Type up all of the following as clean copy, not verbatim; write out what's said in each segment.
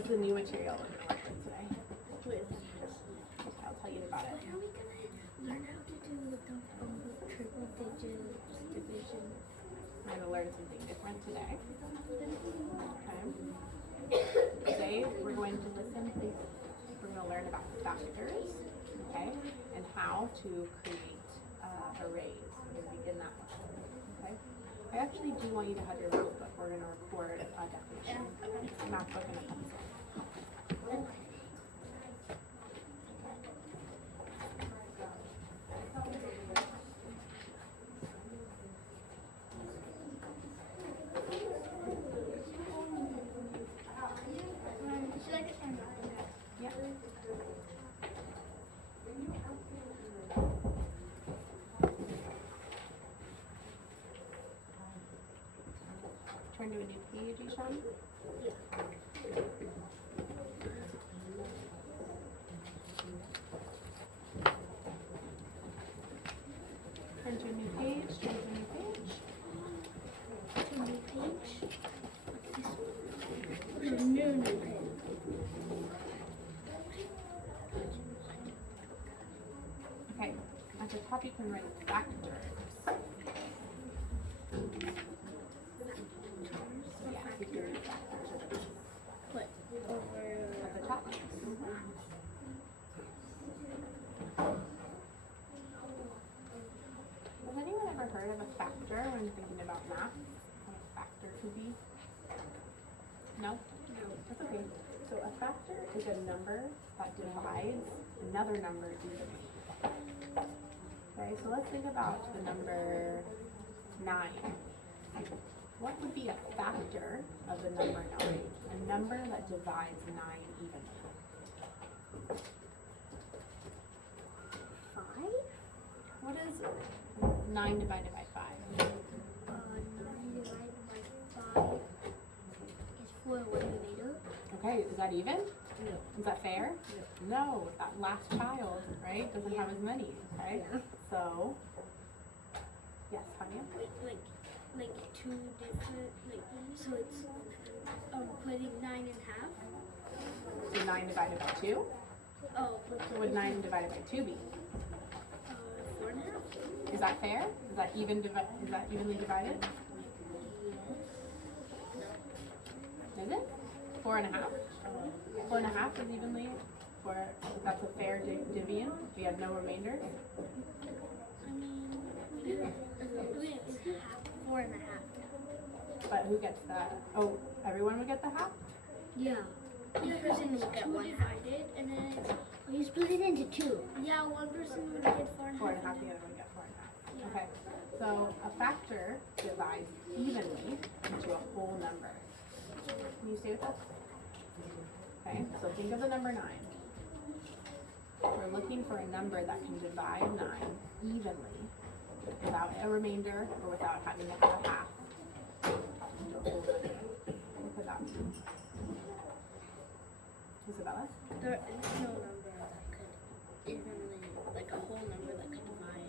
This is a new material we're going to work with today. I'll tell you about it. When are we gonna learn how to do the triple digit division? We're going to learn something different today. Okay. Today we're going to we're going to learn about factors, okay, and how to create arrays. We're going to begin that one. Okay. I actually do want you to have your math book. We're going to record a definition. Math book and a pencil. Yeah. Turn to a new page, Ishan. Turn to a new page. Turn to a new page. New page. Okay. At the top, you can write factors. Yeah, you can write factors. What? Over. At the top. Has anyone ever heard of a factor when thinking about math? What a factor could be? No? No. That's okay. So a factor is a number that divides another number evenly. Okay, so let's think about the number 9. What would be a factor of the number 9? A number that divides 9 evenly. 5? What is 9 divided by 5? 9 divided by 5 is 4 1 Okay, is that even? No. Is that fair? No, that last child, right, doesn't have as many, okay? Yeah. So, yes, Tanya? Like 2 different, so it's putting 9 in half. So 9 divided by 2? Oh, What would 9 divided by 2 be? 4 and a half. Is that fair? Is that evenly divided? Is it? 4 and a half? 4 and a half is evenly, that's a fair division? We have no remainder? I mean, it's half, 4 and a half. But who gets that? Oh, everyone would get the half? Yeah. One person will get 1 divided, and then you split it into 2. Yeah, one person would get 4 and a half. 4 and a half, the other one get 4 and a half. Okay, so a factor divides evenly into a whole number. Can you stay with us? Okay, so think of the number 9. We're looking for a number that can divide 9 evenly without a remainder or without having to have a half. Into a whole number. Look at that. Isabella? There is no number that could evenly, like a whole number that could divide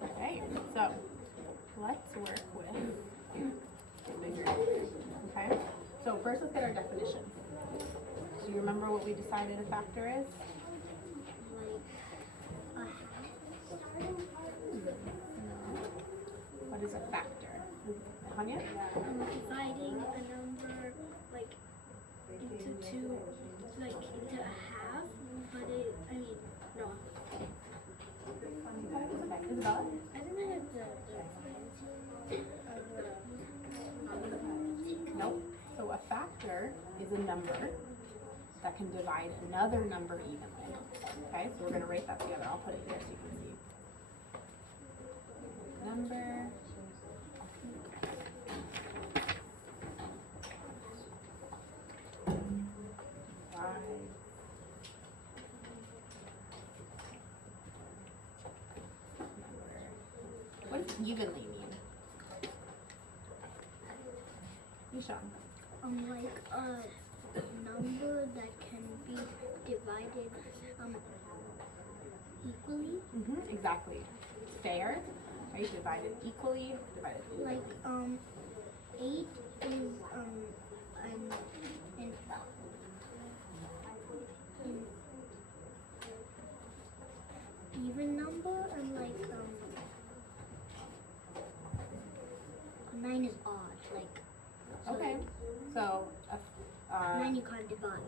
9. Okay, so let's work with figures. Okay, so first let's get our definition. Do you remember what we decided a factor is? Like a half. What is a factor? Hanya? Dividing a number like into 2, like into a half, but no. Isabella? I didn't have Nope. So a factor is a number that can divide another number evenly. Okay, so we're going to write that together. I'll put it here so you can see. Number. What does evenly mean? Ishan. like a number that can be divided equally. Exactly. Fair, right? Divided equally, divided equally. Like 8 is an 9 is odd. Like, so Okay, so, 9 you can't divide.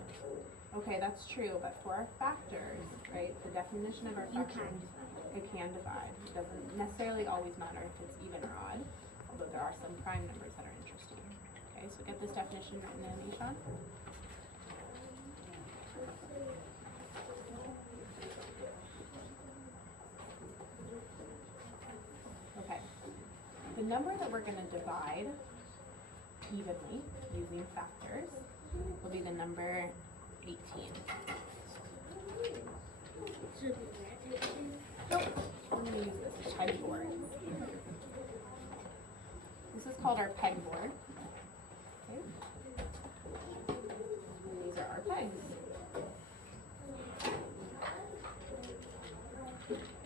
okay, that's true, but for our factors, right, the definition of our You factor, can divide. it can divide. It doesn't necessarily always matter if it's even or odd, although there are some prime numbers that are interesting. Okay, so get this definition written in, Ishan. Okay, the number that we're gonna divide evenly using factors will be the number 18. So do that. Nope. I'm gonna use this pegboard. This is called our pegboard. Okay. And these are our pegs.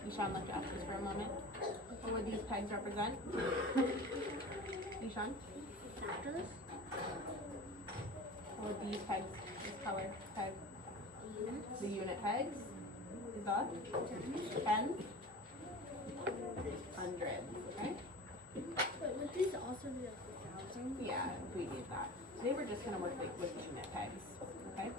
Ishan, look at this for a moment. What would these pegs represent? Ishan, Factors. what would these pegs, this color peg, Units. the unit pegs? Is that 10? Hundreds, okay? But would these also be like 1,000? Yeah, we need that. Today we're just gonna work with unit pegs, okay?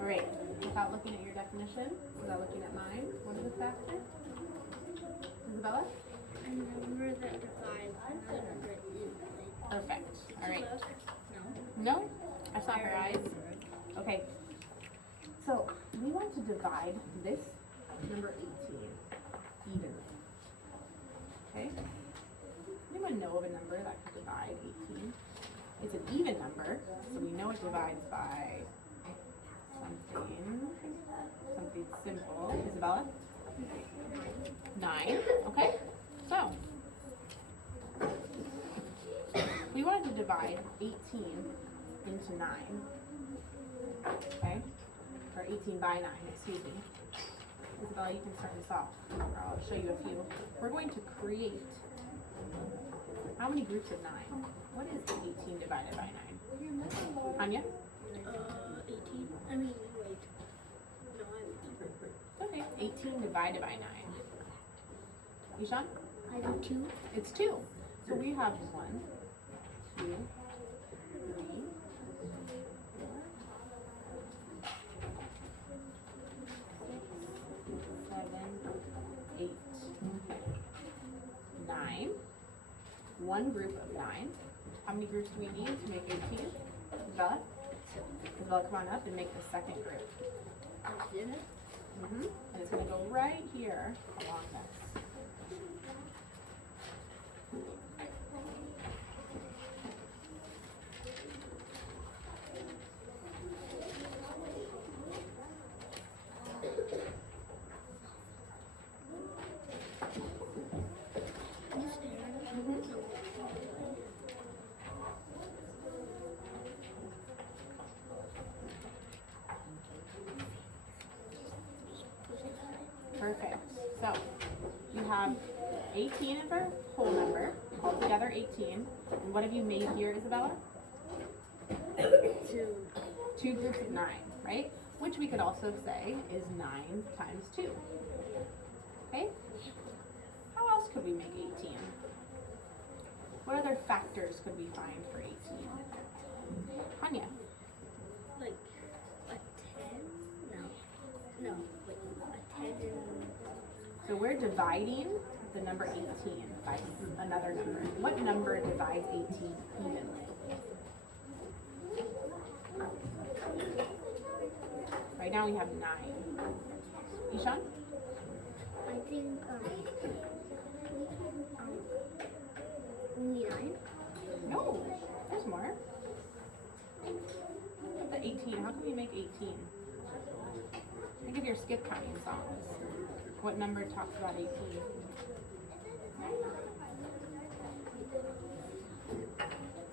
All right, without looking at your definition, without looking at mine, what is a factor? Isabella? A number that divides another number evenly. Perfect, all right. No. No, I saw her eyes. Okay, so we want to divide this number 18 evenly. Okay? Anyone know of a number that could divide 18? It's an even number, so we know it divides by something simple. Isabella? 9, okay? So, we wanted to divide 18 into 9, okay? Or 18 by 9, excuse me. Isabella, you can start this off, or I'll show you a few. We're going to create, how many groups of 9? What is 18 divided by 9? Anya? 18. I mean, wait. No, Okay, 18 divided by 9. Ishan? I do 2. It's 2. So we have 1, 2, 3, 7, 8, 9. 1 group of 9. How many groups do we need to make 18? Isabella? Isabella, come on up and make the second group. And it's going to go right here along this. Perfect. So you have 18 as our whole number, altogether 18. And what have you made here, Isabella? 2. 2 groups of 9, right? Which we could also say is 9 times 2. Okay? How else could we make 18? What other factors could we find for 18? Anya? Like a 10? No. No. Wait. A 10 and... So we're dividing the number 18 by another number. What number divides 18 evenly? Right now we have 9. Ishan? I think, only 9? No, there's more. Look at the 18. How can we make 18? Think of your skip counting songs. What number talks about 18?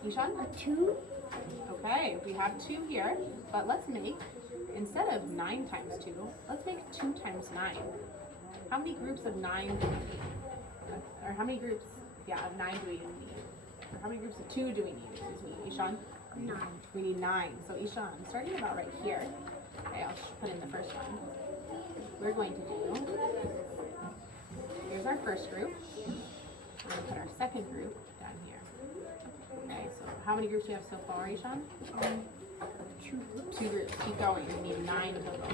Ishan? A 2? Okay, we have 2 here, but let's make, instead of 9 times 2, let's make 2 times 9. How many groups of 9 do we need? Or how many groups, of 9 do we need? Or how many groups of 2 do we need? Excuse me, Ishan? 9. We need 9. So Ishan, starting about right here. Okay, I'll just put in the first one. We're going to do, here's our first group. We're going to put our second group down here. Okay, so how many groups do you have so far, Ishan? 2 groups. 2 groups. Keep going. We need 9 total.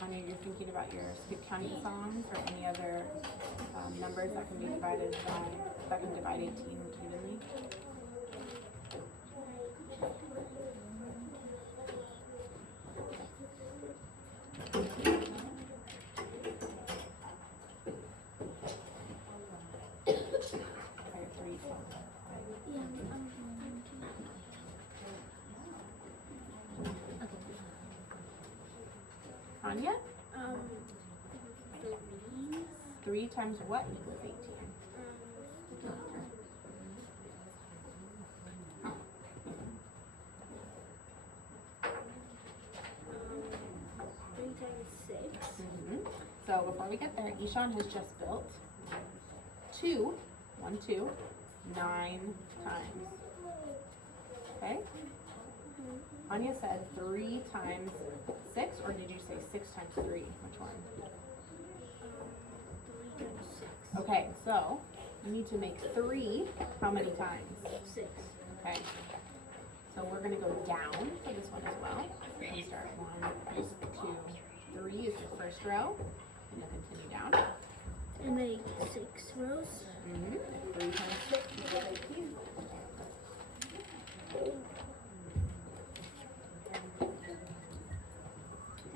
Honey, you're thinking about your skip counting songs or any other numbers that can be divided by, that can divide 18 evenly? Okay, 3 songs. Yeah, I'm going to. Anya? 3 3. times what equals 18? 3 times 6. So before we get there, Ishan has just built 2, 1, 2, 9 times. Okay? Anya said 3 times 6, or did you say 6 times 3? Which one? 3 times 6. Okay, so you need to make 3 how many times? 6. Okay. So we're going to go down for this one as well. We're going to start 1, 2, 3 is your first row, and you'll continue down. And make 6 rows. 3 times 6 equals 18.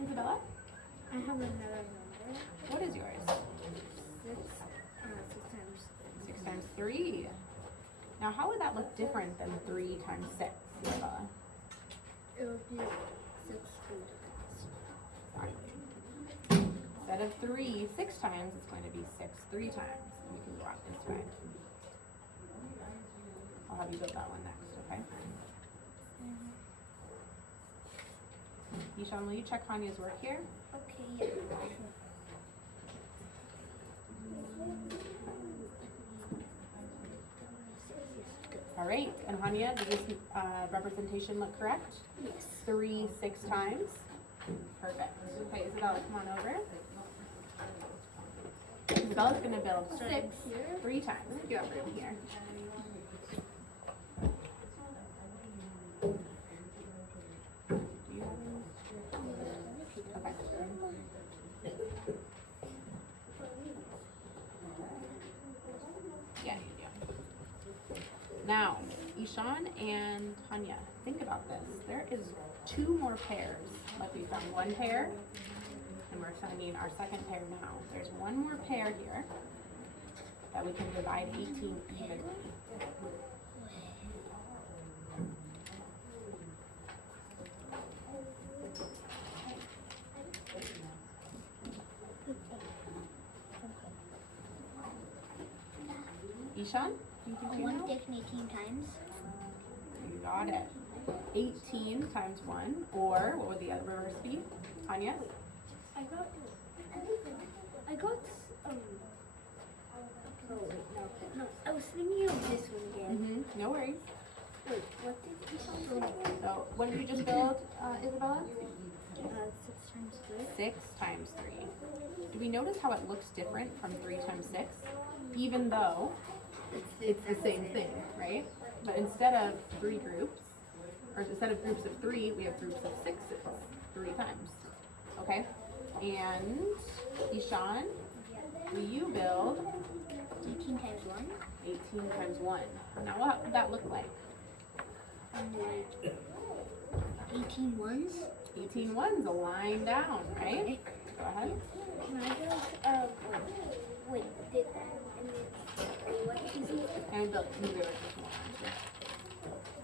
Isabella, I have another number. what is yours? 6 times 6 times 3. Now, how would that look different than 3 times 6, Isabella? It would be 6 3 times. Exactly. Instead of 3 6 times, it's going to be 6 3 times. And we can go out this way. I'll have you build that one next, okay? Ishan, will you check Hanya's work here? Okay, yeah. All right, and Hanya, does this representation look correct? Yes. 3 6 times. Perfect. Okay, Isabella, come on over. Isabella's going to build 6 3 times. You have room here. Do you have room? Okay. Yeah, you do. Now, Ishan and Hanya, think about this. There is 2 more pairs. Like we found 1 pair, and we're finding our second pair now. There's 1 more pair here that we can divide 18 evenly. Ishan, you can do 1 now? taken 18 times. You got it. 18 times 1, or what would the other reverse be? Hanya? I got, oh wait, no, I was thinking of this one again. No worries. Wait, what did you say again? So, what did you just build, Isabella? 6 times 3. 6 times 3. Do we notice how it looks different from 3 times 6? Even though it's the same thing, right? But instead of 3 groups, or instead of groups of 3, we have groups of 6s 3 times. Okay? And Ishan, will you build 18 times 1. 18 times 1? Now what would that look like? And like 18 ones. 18 ones, a line down, right? Go ahead. Can I just, wait, what is he? And build, move it just more.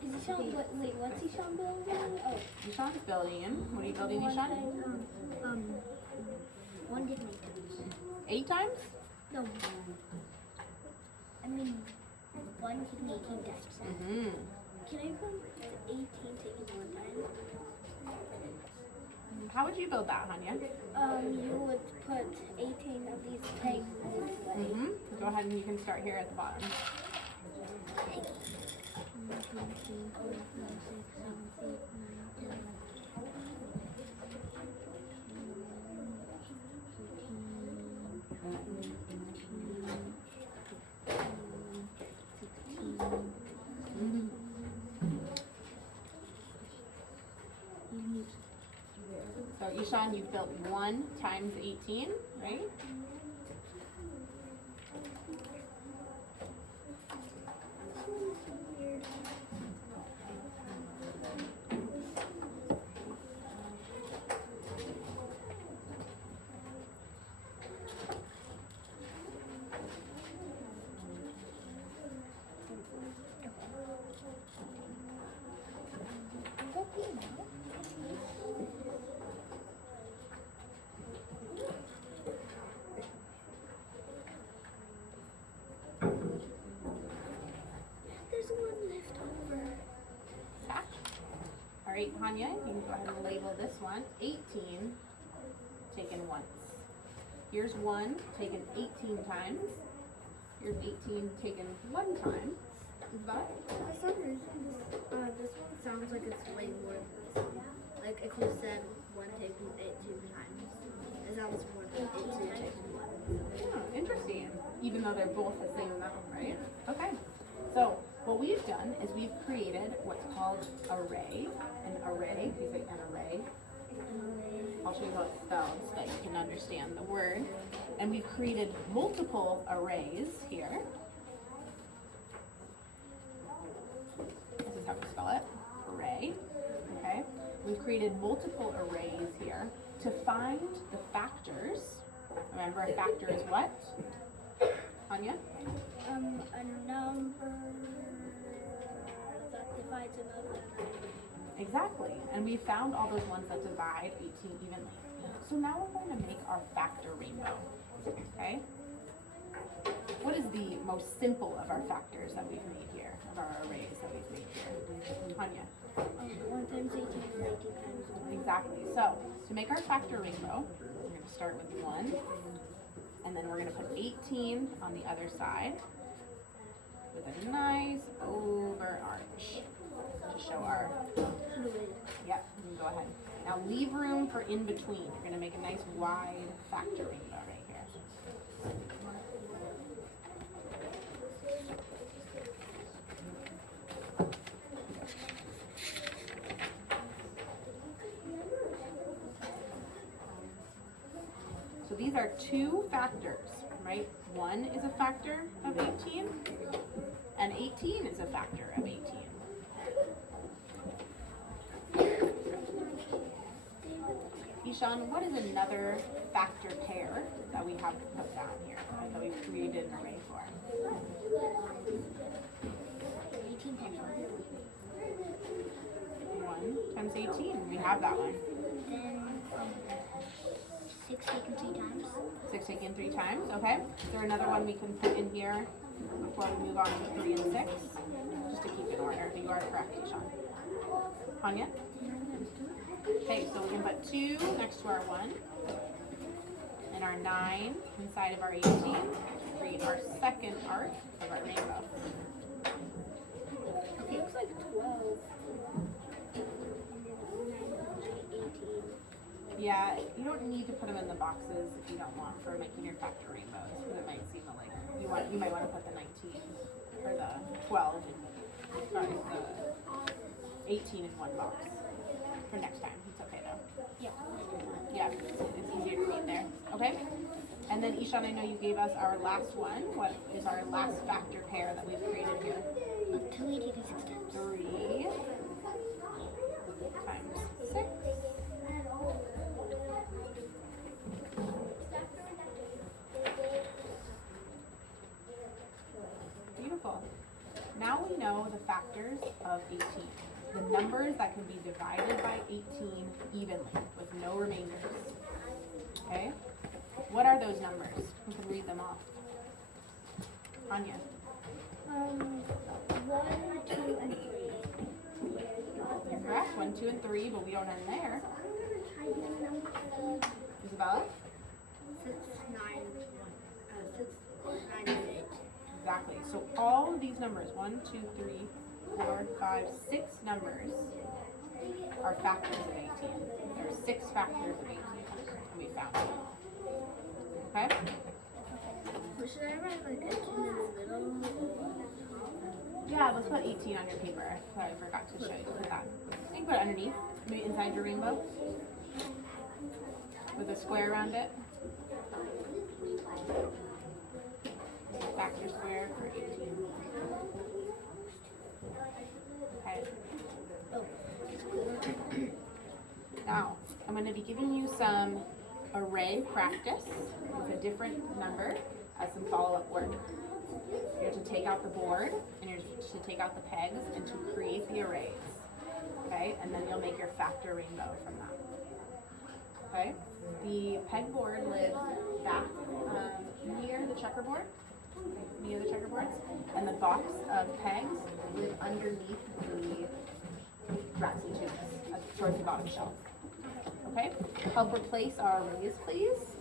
Is Ishan, wait, what's Ishan building? Oh. Ishan's building. What are you building, One Ishan? time, 1 did 8 times. 8 times? No. mean, 1 taking 18 times. Mm-hmm. Can I put 18 taken 1 time? How would you build that, Hanya? You would put 18 of these pegs this way. Mm-hmm. Go ahead and you can start here at the bottom. 1, 2, 3, 4, 5, 6, 7, 8, 9, 10. So Ishan, you've built 1 times 18, right? There's one left over. Back. All right, Hanya, you can go ahead and label this one 18 taken once. Here's 1 taken 18 times. Here's 18 taken 1 time. But For some reason, this one sounds like it's way more than this one. Like if you said 1 taken 18 times, it sounds more than 18 taken 1. interesting. Even though they're both the same amount, right? Okay. So what we've done is we've created what's called array. An array. You say an array. I'll show you how it's spelled so that you can understand the word. And we've created multiple arrays here. This is how we spell it. Array. Okay. We've created multiple arrays here to find the factors. Remember, a factor is what? Anya? A number that divides another. Exactly. And we found all those ones that divide 18 evenly. So now we're going to make our factor rainbow. Okay? What is the most simple of our factors that we've made here, of our arrays that we've made here? Anya? 1 times 18 and 19 times 1. Exactly. So to make our factor rainbow, we're going to start with 1, and then we're going to put 18 on the other side with a nice overarch to show our. Yep. You can go ahead. Now leave room for in between. You're going to make a nice wide factor rainbow right here. So these are 2 factors, right? 1 is a factor of 18, and 18 is a factor of 18. Ishan, what is another factor pair that we have put down here, that we've created an array for? 18 times 1 times 18, we have that one. Then 6 taken 3 times. 6 taken 3 times, okay. Is there another one we can put in here before we move on to 3 and 6? Just to keep in order. You are correct, Ishan. Hanya? Okay, so we can put 2 next to our 1 and our 9 inside of our 18 to create our second arc of our rainbow. Okay, it looks like 12. 18. Yeah, you don't need to put them in the boxes if you don't want for making your factor rainbows, because it might seem like you might want to put the 19 or the 12 in, sorry, the 18 in one box for next time. It's okay though. Yeah. Yeah, it's easier to read there. Okay? And then Ishan, I know you gave us our last one. What is our last factor pair that we've created here? 2 taken 6 times. 3 times 6. Beautiful. Now we know the factors of 18. The numbers that can be divided by 18 evenly with no remainders. Okay? What are those numbers? Who can read them off? Anya. 1, 2, and 3. You're correct. 1, 2, and 3, but we don't end there. Isabella? 6, 9, 6, 9, and 8. Exactly. So all of these numbers, 1, 2, 3, 4, 5, 6 numbers are factors of 18. There are 6 factors of 18, and we found them. Okay? But should I write like 18 in the middle? Yeah, let's put 18 on your paper. I forgot to show you that. You can put it underneath, maybe inside your rainbow, with a square around it. Factor square for 18. Okay. Now, I'm going to be giving you some array practice with a different number as some follow-up work. You're to take out the board, and you're to take out the pegs, and to create the arrays. Okay, and then you'll make your factor rainbow from that. Okay, the pegboard lives back near the checkerboard, and the box of pegs live underneath the racks and tubes towards the bottom shelf. Okay, help replace our arrays, please.